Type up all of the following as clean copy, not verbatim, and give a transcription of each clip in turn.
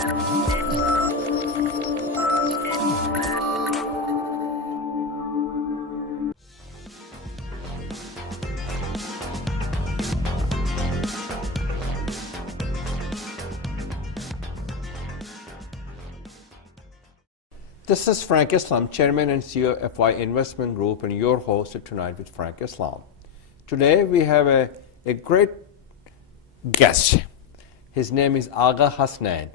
This is Frank Islam, Chairman and CEO of FY Investment Group, and your host tonight with Frank Islam. Today we have a great guest. His name is Agha Hasnain.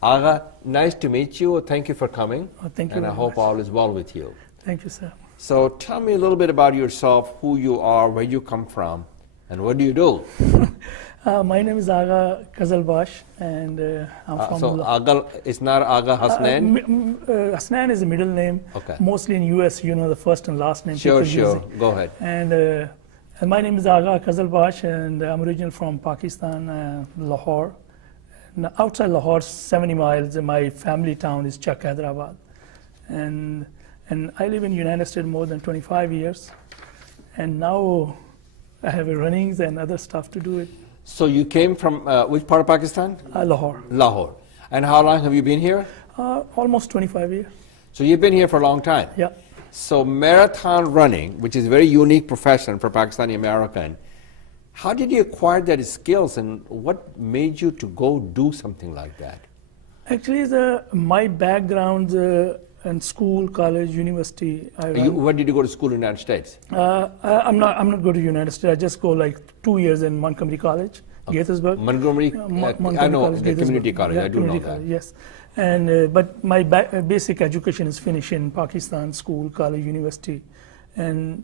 Agha, nice to meet you. Thank you for coming. Oh, thank you. And I hope much. all is well with you. Thank you, sir. So tell me a little bit about yourself, who you are, where you come from, and what do you do? My name is Agha Hasnain, and I'm from. So Agha is not Agha Hasnain? Hasnain is a middle name. Okay. Mostly in US, you know the first and last name. Sure. Go ahead. And my name is Agha Hasnain, and I'm originally from Pakistan, Lahore. And outside Lahore, 70 miles, my family town is Chak, Hyderabad. And I live in the United States more than 25 years. And now I have runnings and other stuff to do with. So you came from which part of Pakistan? Lahore. Lahore. And how long have you been here? Almost 25 years. So you've been here for a long time? Yeah. So marathon running, which is a very unique profession for Pakistani American, how did you acquire that skills and what made you to go do something like that? Actually, my background in school, college, university. Where did you go to school in the United States? I'm not going to United States. I just go like 2 years in Montgomery College, Gaithersburg. Montgomery, I know, College, the community college, yeah, I do know that. College, yes. And but my basic education is finished in Pakistan, school, college, university. And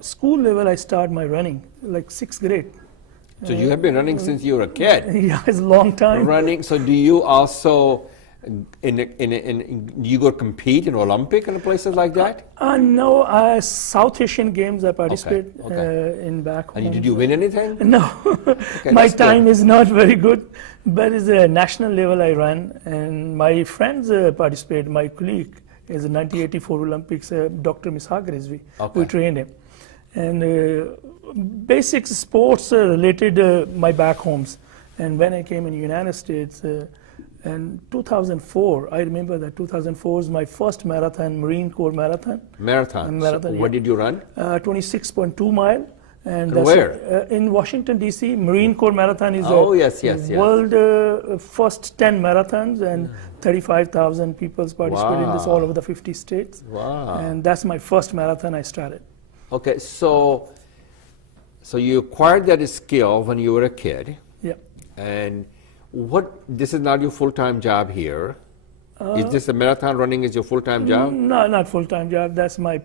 school level, I start my running, like 6th grade. So you have been running since you were a kid? Yeah, it's a long time. Running, so do you also, you go compete in Olympic and places like that? No, South Asian Games I participate in back home. And did you win anything? No, my time is not very good, but it's a national level I run, and my friends participate. My colleague is a 1984 Olympics, Dr. Mishaq Rizvi. We trained him. And basic sports related my back homes. And when I came in the United States, in 2004, I remember that 2004 was my first marathon, Marine Corps marathon. Marathon. So what did you run? 26.2 mile. And where? In Washington, D.C. Marine Corps marathon is world first 10 marathons, and 35,000 people participate in this all over the 50 states. Wow. And that's my first marathon I started. Okay, so you acquired that skill when you were a kid. Yeah. And this is not your full-time job here. Is this a marathon running is your full-time job? No, not full-time job. That's my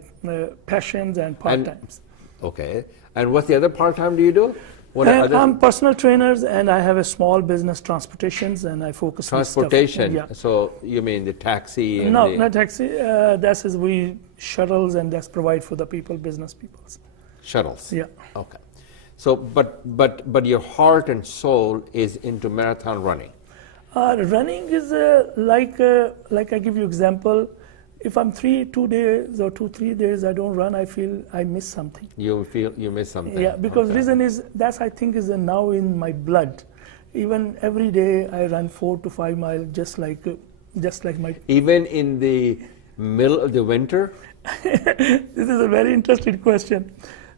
passions and part-times. Okay. And what's the other part-time do you do? I'm personal trainers, and I have a small business, transportations, and I focus on transportation. Yeah. So you mean the taxi? And no, not taxi. That's we shuttles, and that's provide for the people, business peoples. Shuttles. Yeah. Okay. So, but your heart and soul is into marathon running. Running is like I give you example. If I'm 2 days or 3 days I don't run, I feel I miss something. You feel you miss something. Yeah, because reason is that's I think is now in my blood. Even every day I run 4 to 5 miles, just like my. Even in the middle of the winter. This is a very interesting question.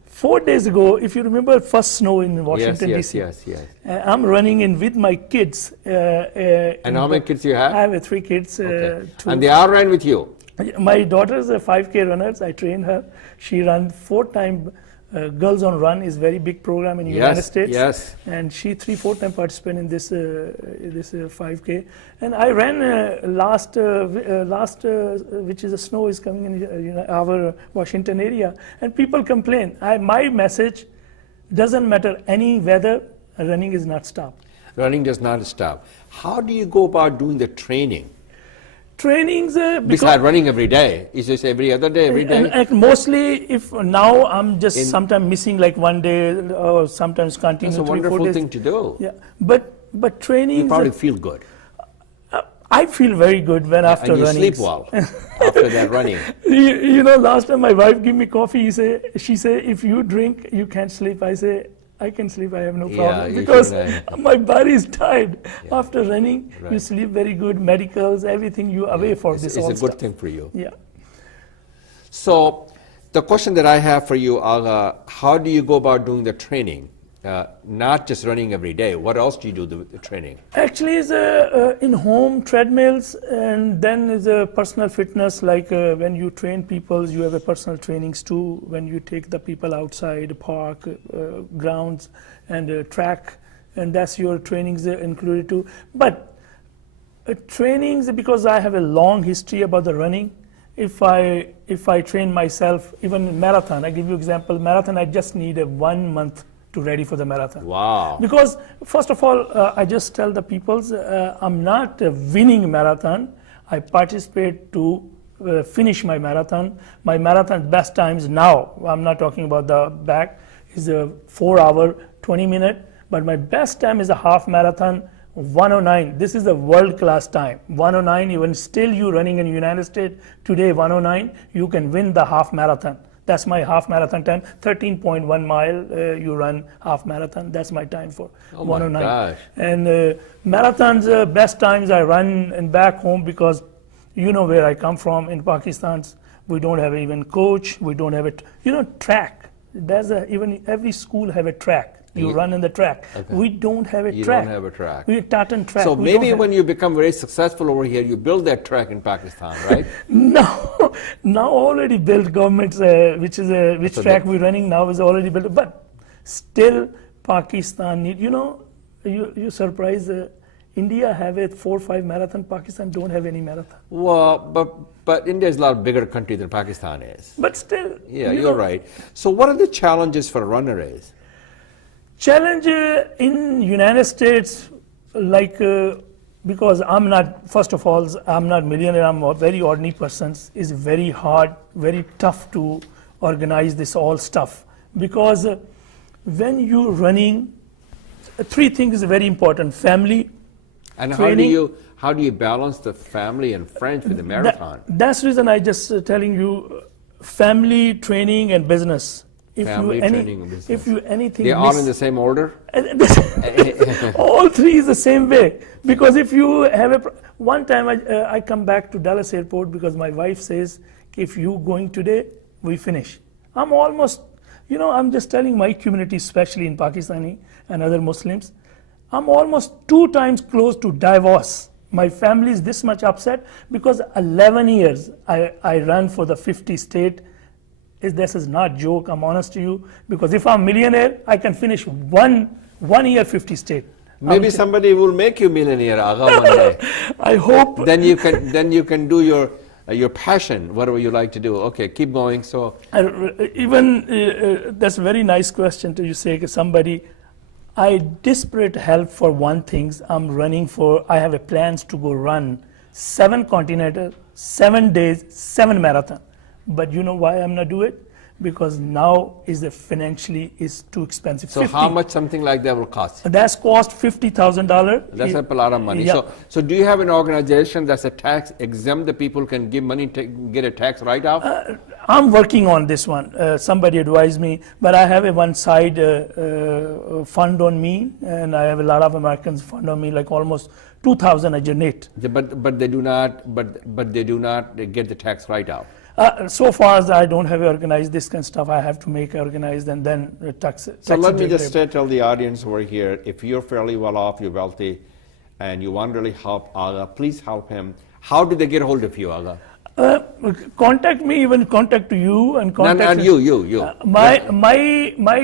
4 days ago, if you remember, first snow in Washington D.C. Yes. I'm running in with my kids. And how many kids you have? I have 3 kids. Okay. And they all ran with you? My daughter is a 5K runner. I train her. She runs 4 times. Girls on Run is very big program in the United States. Yes. And she 3-4 times participate in this 5K. And I ran last, which is the snow is coming in our Washington area, and people complain. My message doesn't matter any weather. Running is not stopped. Running does not stop. How do you go about doing the training? Trainings besides running every day, is this every other day, every day? And mostly, if now I'm just sometimes missing like 1 day or sometimes continue. That's a wonderful thing to do. Yeah, but training. You probably feel good. I feel very good when after running. And you sleep well after that running. You know, last time my wife gave me coffee. She say, if you drink, you can't sleep. I say, I can sleep, I have no Yeah, problem you because should, my body is tired. Yeah. After running, Right. you sleep very good, medicals, everything, you away for it's, this it's all a good stuff. thing for you. Yeah. So the question that I have for you, Agha, how do you go about doing the training? Not just running every day. What else do you do the training? Actually, is in-home treadmills, and then is a personal fitness. Like when you train people, you have a personal trainings too. When you take the people outside, park, grounds, and track, and that's your trainings included too. But trainings, because I have a long history about the running. If I train myself, even marathon, I give you example. Marathon, I just need a 1 month to ready for the marathon. Wow. Because first of all, I just tell the peoples, I'm not winning marathon. I participate to finish my marathon. My marathon best times now, I'm not talking about the back, is a 4 hour, 20 minute. But my best time is a half marathon, 109. This is a world class time. 109, even still you running in the United States today, 109, you can win the half marathon. That's my half marathon time, 13.1 mile you run half marathon. That's my time for 109. My gosh. And marathons, best times I run and back home because you know where I come from in Pakistan. We don't have even coach. We don't have it. Track. Even every school have a track. You run in the track. Okay. We don't have a You track. don't have a track. We tartan track. So We maybe don't have- when you become very successful over here, you build that track in Pakistan, right? No, now already built governments, which So track that- we're running now is already built. But still, Pakistan need. You surprised. India have a 4 or 5 marathon. Pakistan don't have any marathon. Well, but India is a lot bigger country than Pakistan is. But still, Yeah, you're right. So what are the challenges for a runner is? Challenge in United States, like because I'm not. First of all, I'm not millionaire. I'm a very ordinary person. Is very hard, very tough to organize this all stuff because when you running, 3 things is very important: family. And Training. how do you balance the family and friends with the marathon? That's the reason I just telling you, family, training, and business. Family, training, and business. If you anything, They're all in the same order? all 3 is the same way. Because if you have one time I come back to Dallas airport because my wife says, if you going today, we finish. I'm almost, I'm just telling my community, especially in Pakistani and other Muslims, I'm almost 2 times close to divorce. My family is this much upset because 11 years I ran for the 50 state. This is not joke, I'm honest to you, because if I'm millionaire, I can finish one year 50 state. Maybe somebody will make you millionaire, Agha, one day. I hope. Then you can do your passion, whatever you like to do. Okay, keep going. So That's a very nice question to you say somebody. I desperate help for one thing. I'm running for. I have a plans to go run 7 continental, 7 days, 7 marathon. But you know why I'm not do it? Because now is financially is too expensive. So how much something like that will cost? That's cost $50,000. That's a lot of money. Yeah. So do you have an organization that's a tax exempt that people can give money to get a tax write-off? I'm working on this one. Somebody advised me, but I have a one side fund on me, and I have a lot of Americans fund on me, like almost 2,000 I generate. Yeah, but they do not get the tax write-off. So far as I don't have organized this kind of stuff, I have to make organized and then tax. So let me just tell the audience over here, if you're fairly well off, you're wealthy, and you want to really help Agha, please help him. How do they get hold of you, Agha? Contact me, even contact you and contact. No, you. My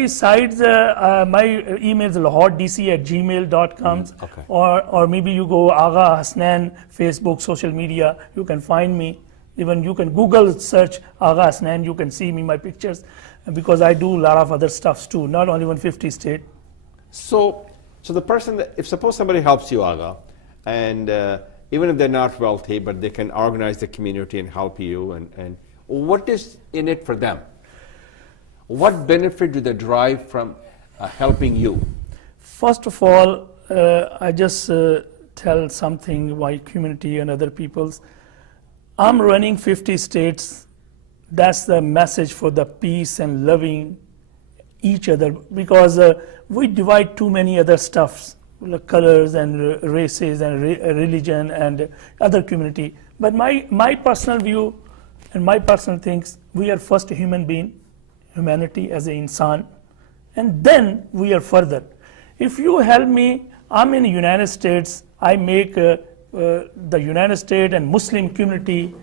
sites, my email is lahoredc@gmail.com, okay. or maybe you go Agha Hasnain, Facebook, social media, you can find me. Even you can Google search Agha Hasnain, you can see me, my pictures, because I do a lot of other stuffs too, not only 150 state. So the person, if suppose somebody helps you, Agha, and even if they're not wealthy, but they can organize the community and help you, and what is in it for them? What benefit do they derive from helping you? First of all, I just tell something, my community and other people's. I'm running 50 states. That's the message for the peace and loving each other, because we divide too many other stuffs, like colors and races and religion and other community. But my personal view and my personal things, we are first a human being, humanity as an insan, and then we are further. If you help me, I'm in the United States, I make the United States and Muslim community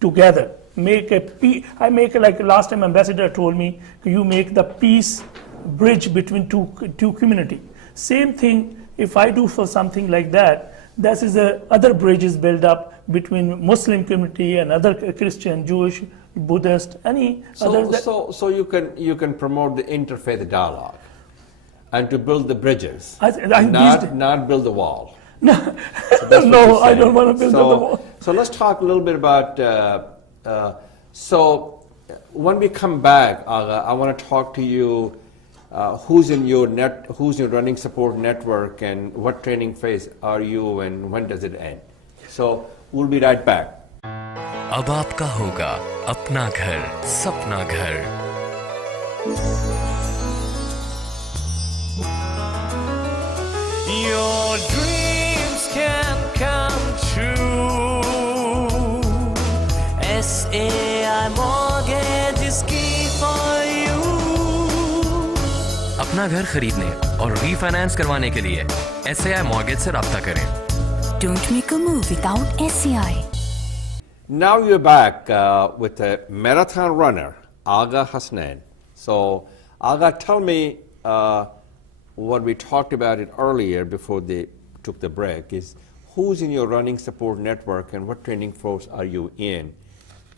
together. I make like last time ambassador told me, you make the peace bridge between two community. Same thing, if I do for something like that, this is other bridges built up between Muslim community and other Christian, Jewish, Buddhist, any other. So you can promote the interfaith dialogue and to build the bridges, not build the wall. No, I don't want to build the wall. So let's talk a little bit about. So when we come back, Agha, I want to talk to you. Who's in your running support network, and what training phase are you, and when does it end? So we'll be right back. अब आपका होगा अपना घर, सपना घर। Your dreams can come true. SAI mortgage is key for you. अपना घर खरीदने और रीफाइनेंस करवाने के लिए SAI mortgage से राब्ता करें। Don't make a move without SAI. Now you're back with a marathon runner, Agha Hasnain. So, Agha, tell me what we talked about it earlier before they took the break is who's in your running support network and what training force are you in?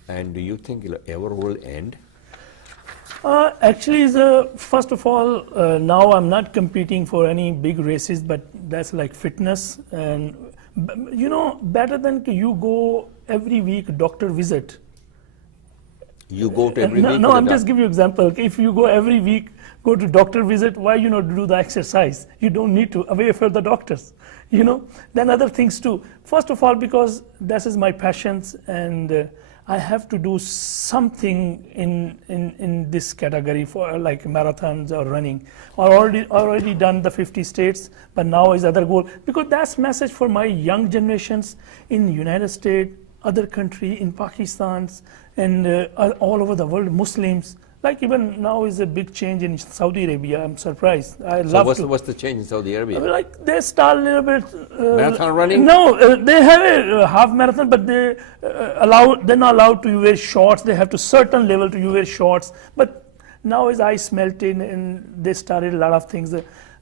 And do you think it ever will end? Actually, first of all, now I'm not competing for any big races, but that's like fitness. And, better than you go every week doctor visit. You go to every week? No, I'm just giving you example. If you go every week, go to doctor visit, why you not do the exercise? You don't need to, away from the doctors. Then other things too. First of all, because this is my passions, and I have to do something in this category for like marathons or running. I already done the 50 states, but now is other goal, because that's message for my young generations in United States, other country, in Pakistan, and all over the world, Muslims. Like even now is a big change in Saudi Arabia. I'm surprised. What's the change in Saudi Arabia? Like they start a little bit marathon running. No, they have a half marathon, but they're not allowed to wear shorts. They have to certain level to wear shorts. But now is ice melting, and they started a lot of things.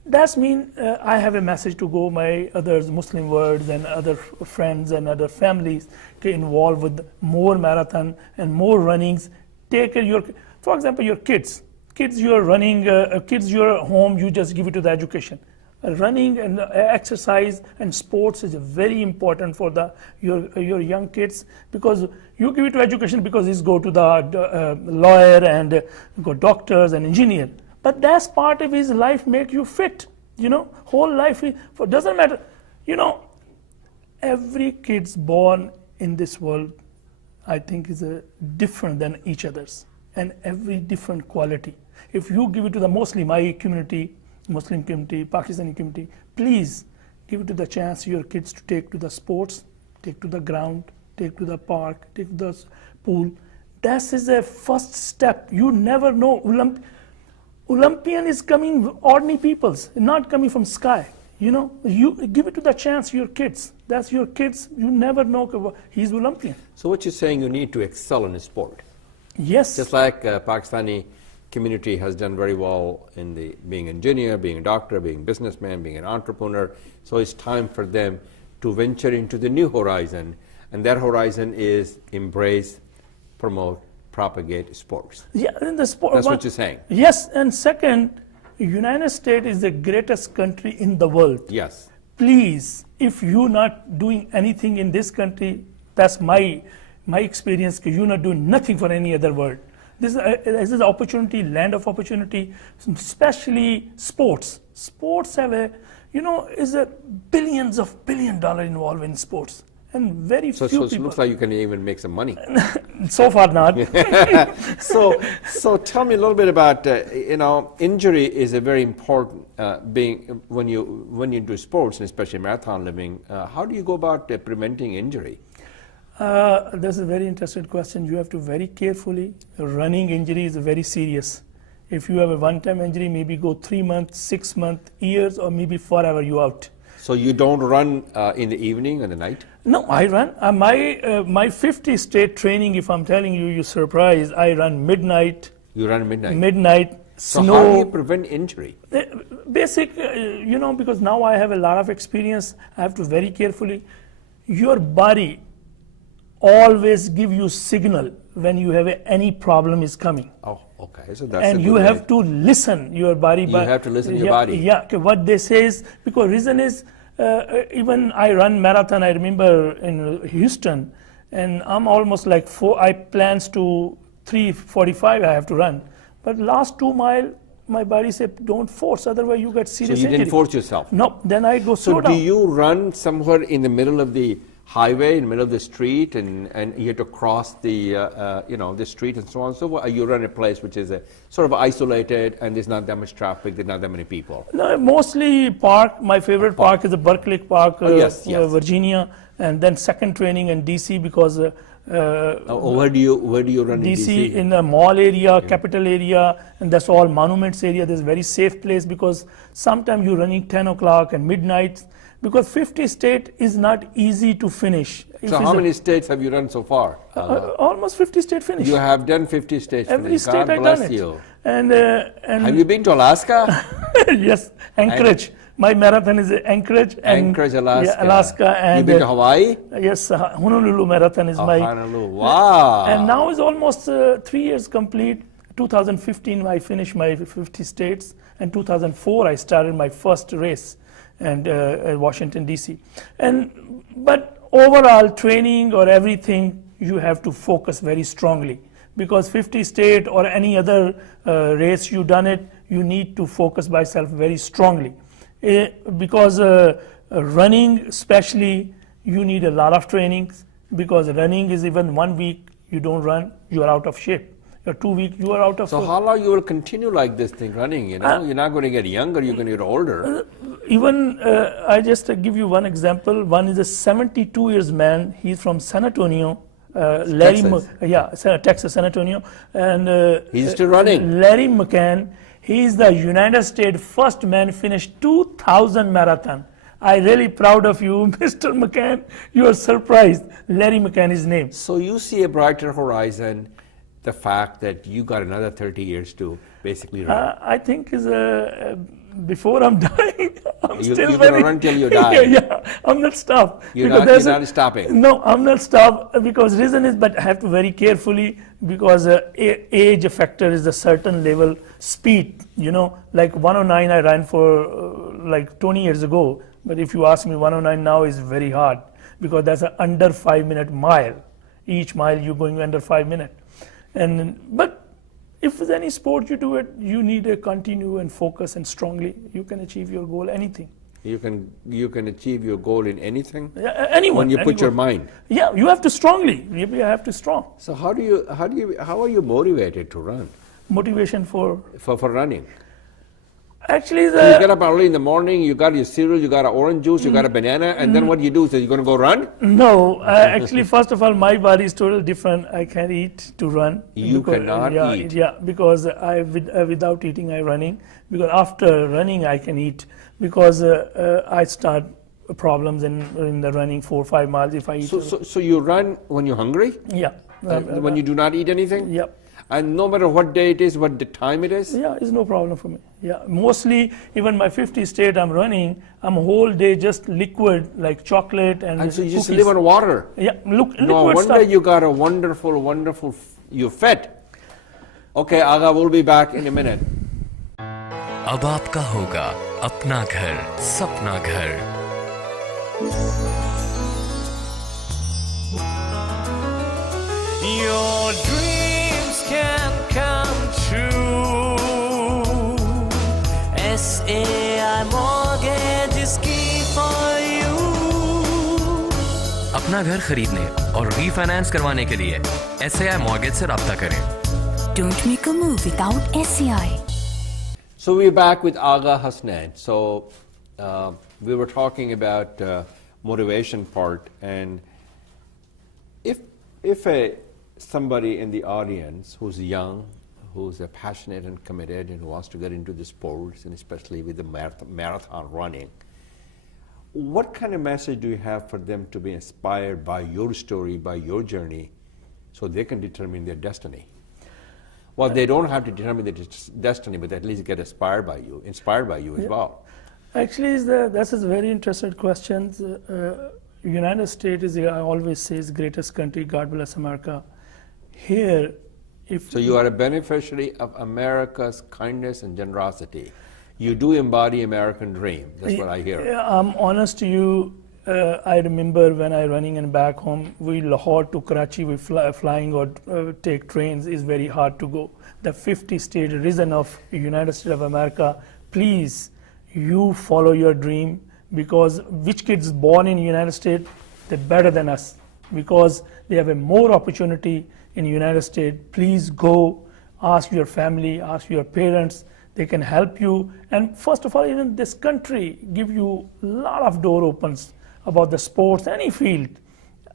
That's mean I have a message to go my other Muslim world and other friends and other families get involved with more marathon and more runnings. Take care for example, your kids you are running, kids you are home, you just give it to the education. Running and exercise and sports is very important for your young kids, because you give it to education because he's go to the lawyer and go doctors and engineer. But that's part of his life, make you fit, whole life, doesn't matter. Every kid's born in this world, I think is different than each other's, and every different quality. If you give it to the mostly my community, Muslim community, Pakistani community, please give it to the chance your kids to take to the sports, take to the ground, take to the park, take to the pool. That is a first step. You never know. Olympian is coming ordinary peoples, not coming from sky. You give it to the chance your kids. That's your kids. You never know he's Olympian. So what you're saying, you need to excel in sport. Yes. Just like Pakistani community has done very well in being an engineer, being a doctor, being a businessman, being an entrepreneur. So it's time for them to venture into the new horizon, and that horizon is embrace, promote, propagate sports. Yeah, in the sport. That's what you're saying. Yes, and second, United States is the greatest country in the world. Yes. Please, if you're not doing anything in this country, that's my experience, you're not doing nothing for any other world. This is an opportunity, land of opportunity, especially sports. Sports have is a billions of $1 billion involved in sports. and very So few it people. looks like you can even make some money. So far not. So tell me a little bit about injury is a very important being when you do sports and especially marathon living. How do you go about preventing injury? That's a very interesting question. You have to very carefully. Running injury is very serious. If you have a one-time injury, maybe go 3 months, 6 months, years, or maybe forever you out. So you don't run in the evening and the night? No, I run. My 50 state training, if I'm telling you, you're surprised. I run midnight. You run midnight? Midnight, So snow. how do you prevent injury? Basic, because now I have a lot of experience, I have to very carefully. Your body always give you signal when you have any problem is coming. Oh, okay. So that's And a you good have way. to listen your body. You have to listen to your body. Yeah, okay, what they say is, because reason is, even I run marathon, I remember in Houston, and I'm almost like I plans to 3:45 I have to run. But last 2 mile, my body said, don't force, otherwise you get So serious you injury. didn't force yourself? No, then I go So slow do down. you run somewhere in the middle of the highway, in the middle of the street, and you have to cross the the street and so on? So you run a place which is sort of isolated, and there's not that much traffic, there's not that many people. No, mostly park. My favorite park is the Berkeley Park, yes. Virginia, and then second training in DC because Where do you run in DC? in the mall area, capital area, and that's all monuments area. There's very safe place because sometimes you're running 10 o'clock and midnight. Because 50 state is not easy to finish. So how many states have you run so far? Almost 50 state finish. You have done 50 states. Every finish. state God I bless done it. you. And Have you been to Alaska? yes, Anchorage. My marathon is Anchorage. And Anchorage, Alaska. Yeah, Alaska. And You've been to Hawaii? Yes, Honolulu marathon is my. Honolulu. Wow. And now is almost 3 years complete. 2015 I finished my 50 states, and 2004 I started my first race, and Washington DC. But overall training or everything, you have to focus very strongly, because 50 state or any other race you done it, you need to focus by yourself very strongly. Because running especially, you need a lot of trainings, because running is even 1 week you don't run, you are out of shape. Or 2 weeks you are out of So how long you will continue like this thing running? You're not going to get younger, you're going to get older. Even I just give you one example. One is a 72 years man. He's from San Antonio, Larry. Texas. Texas, San Antonio, and He's still running. Larry McCann. He is the United States first man finished 2,000 marathon. I really proud of you, Mr. McCann. You are surprised. Larry McCann is his name. So you see a brighter horizon, the fact that you got another 30 years to basically run. I think is before I'm dying, I'm You're still gonna very, run till you die. yeah, I'm not stopped. You're Because not stopping. No, I'm not stopped, because reason is, but I have to very carefully, because age factor is a certain level, speed, like 109 I ran for like 20 years ago, but if you ask me 109 now is very hard, because that's an under 5 minute mile. Each mile you're going under 5 minutes. But if with any sport you do it, you need to continue and focus and strongly. You can achieve your goal, anything. You can achieve your goal in anything Anyone. when you put your anyone. mind. Yeah, you have to strongly. You have to strong. So how are you motivated to run? Motivation for running? actually You get up early in the morning, you got your cereal, you got an orange juice, you got a banana, and then what do you do? So you're going to go run? No, actually, first of all, my body is totally different. I can't eat to run. You cannot eat? Yeah, because without eating, I'm running. Because after running, I can eat. Because I start problems in the running 4 or 5 miles if I eat. So you run when you're hungry? Yeah. When you do not eat anything? Yeah. And no matter what day it is, what the time it is? Yeah, it's no problem for me. Yeah, mostly even my 50 state I'm running, I'm a whole day just liquid like chocolate and So you just cookies. live on water? Yeah, liquid No wonder stuff. you got a wonderful, you're fit. Okay, Agha, we'll be back in a minute. अब आपका होगा अपना घर, सपना घर। Your dreams can come true. SAI mortgage is key for you. अपना अपना घर खरीदने और रीफाइनेंस करवाने के लिए SAI मॉर्गेज से राब्ता करें। Don't make a move without SCI. So we're back with Agha Hasnain. So we were talking about motivation part, and if somebody in the audience who's young, who's passionate and committed and wants to get into the sports, and especially with the marathon running, what kind of message do you have for them to be inspired by your story, by your journey, so they can determine their destiny? Well, they don't have to determine their destiny, but at least get inspired by you as well. Actually, that's a very interesting question. United States is, I always say, is the greatest country. God bless America. Here, So you are a beneficiary of America's kindness and generosity. You do embody American dream. That's what I hear. I'm honest to you. I remember when I running in back home, we Lahore to Karachi, we flying or take trains is very hard to go. The 50 state region of United States of America, please, you follow your dream, because which kids born in United States, they're better than us because they have a more opportunity in United States. Please go, ask your family, ask your parents. They can help you. And first of all, even this country give you a lot of door opens about the sports, any field.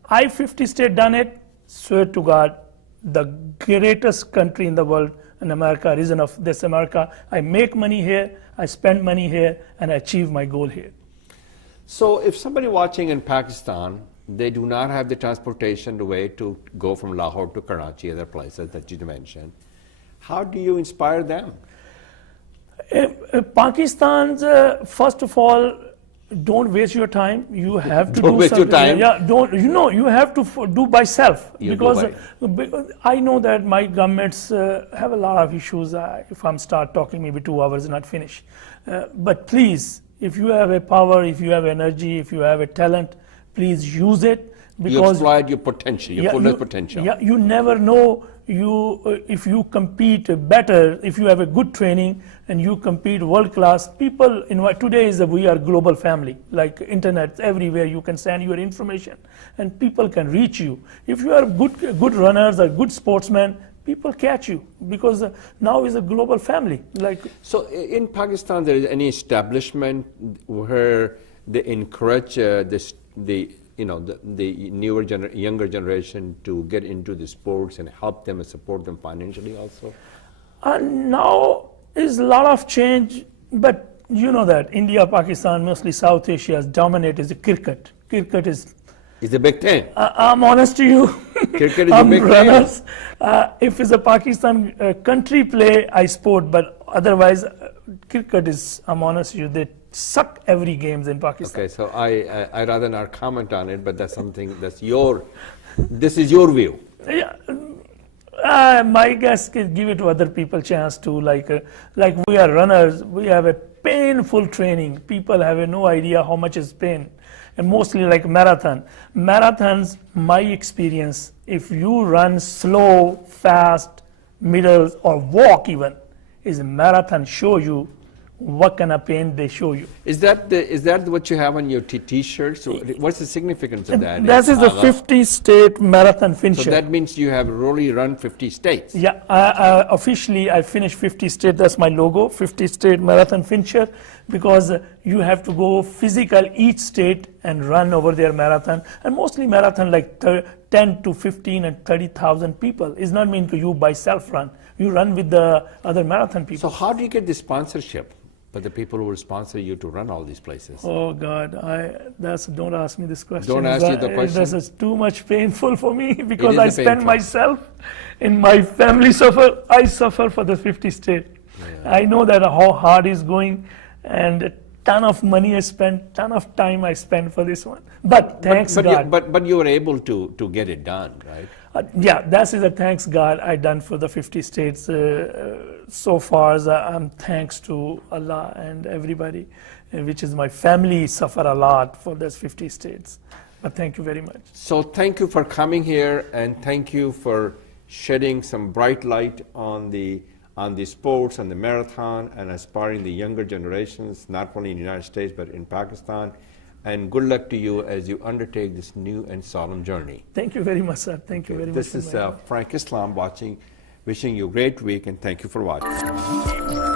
I-50 state done it, swear to God, the greatest country in the world, in America, region of this America. I make money here, I spend money here, and I achieve my goal here. So if somebody watching in Pakistan, they do not have the transportation the way to go from Lahore to Karachi, other places that you mentioned, how do you inspire them? Pakistan's, first of all, don't waste your time. You have to don't do waste your something. time. Yeah, don't. You know, you have to do by self, You because do I know that my governments have a lot of issues. If I'm start talking, maybe 2 hours and not finish. But please, if you have a power, if you have energy, if you have a talent, please use it. Because you exploit your potential, your fullest potential. Yeah, you never know. If you compete better, if you have a good training and you compete world class, people today we are global family, like internet everywhere. You can send your information and people can reach you. If you are good runners or good sportsmen, people catch you, because now is a global family. So in Pakistan, there is any establishment where they encourage the younger generation to get into the sports and help them and support them financially also? Now is a lot of change, but you know that India, Pakistan, mostly South Asia has dominated the cricket. Cricket is the big thing. I'm honest to you. Cricket is a big runners. If it's a Pakistan country play, I sport, but otherwise, cricket is, I'm honest to you, they suck every games in Pakistan. Okay, so I rather not comment on it, but that's something this is your view. Yeah, my guess is give it to other people chance to, like we are runners, we have a painful training. People have no idea how much is pain. And mostly like marathons, my experience, if you run slow, fast, middle, or walk even, is a marathon show you what kind of pain they show you. Is that what you have on your T-shirts? What's the significance of that? That is the 50 state marathon finisher. So that means you have really run 50 states. Yeah, officially I finished 50 state. That's my logo, 50 state marathon finisher, because you have to go physical each state and run over their marathon. And mostly marathon like 10 to 15 and 30,000 people. It's not mean to you by self run. You run with the other marathon people. So how do you get the sponsorship? But the people who will sponsor you to run all these places. Oh God, don't ask me this question. Don't ask you the question. This is too much painful for me, because I spend myself and my family suffer. I suffer for the 50 state. Yeah. I know that how hard is going, and a ton of money I spent, ton of time I spent for this one. But thanks God. But you were able to get it done, right? Yeah, that is a thanks God I done for the 50 states. So far, I'm thanks to Allah and everybody, which is my family, suffer a lot for those 50 states. But thank you very much. So thank you for coming here, and thank you for shedding some bright light on the sports and the marathon, and inspiring the younger generations, not only in the United States but in Pakistan. and good luck to you as you undertake this new and solemn journey. Thank you very much, sir. Thank you very much. This is Frank Islam wishing you a great week, and thank you for watching.